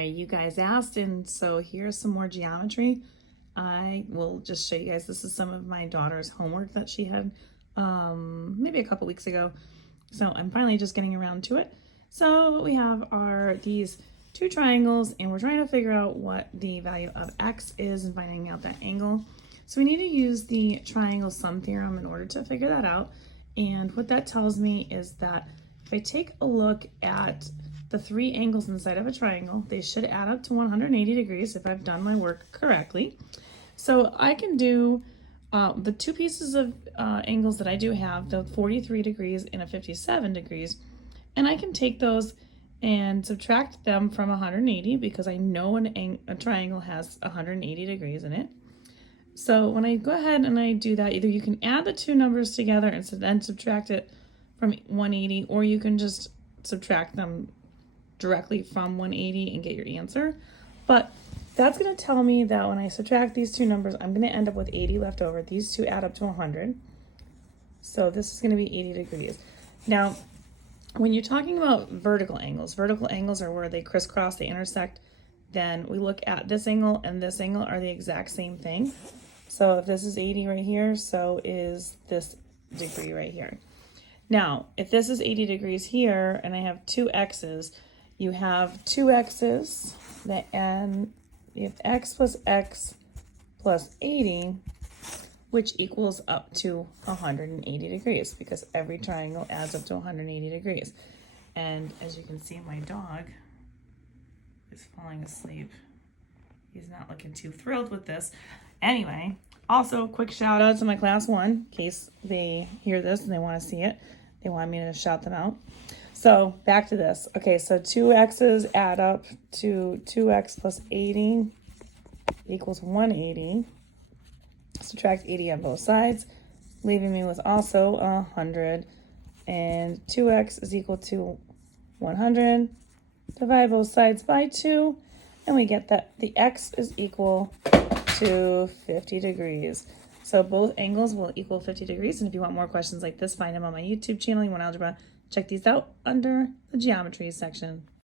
right, you guys asked, and so here's some more geometry. I will just show you guys. This is some of my daughter's homework that she had maybe a couple weeks ago. So I'm finally just getting around to it. So what we have are these two triangles, and we're trying to figure out what the value of x is and finding out that angle. So we need to use the triangle sum theorem in order to figure that out. And what that tells me is that if I take a look at the three angles inside of a triangle, they should add up to 180 degrees if I've done my work correctly. So I can do the two pieces of angles that I do have, the 43 degrees and a 57 degrees, and I can take those and subtract them from 180 because I know a triangle has 180 degrees in it. So when I go ahead and I do that, either you can add the two numbers together and then subtract it from 180, or you can just subtract them directly from 180 and get your answer. But that's going to tell me that when I subtract these two numbers, I'm going to end up with 80 left over. These two add up to 100. So this is going to be 80 degrees. Now, when you're talking about vertical angles are where they crisscross, they intersect. Then we look at this angle and this angle are the exact same thing. So if this is 80 right here, so is this degree right here. Now, if this is 80 degrees here and I have two x's, you have two x's, and you have x plus 80, which equals up to 180 degrees because every triangle adds up to 180 degrees. And as you can see, my dog is falling asleep. He's not looking too thrilled with this. Anyway, also quick shout out to my class 1 in case they hear this and they want to see it. They want me to shout them out. So back to this. Okay, so two x's add up to 2x plus 80 equals 180. Subtract 80 on both sides, leaving me with also 100. And 2x is equal to 100. Divide both sides by 2, and we get that the x is equal to 50 degrees. So both angles will equal 50 degrees. And if you want more questions like this, find them on my YouTube channel. You want algebra, check these out under the geometry section.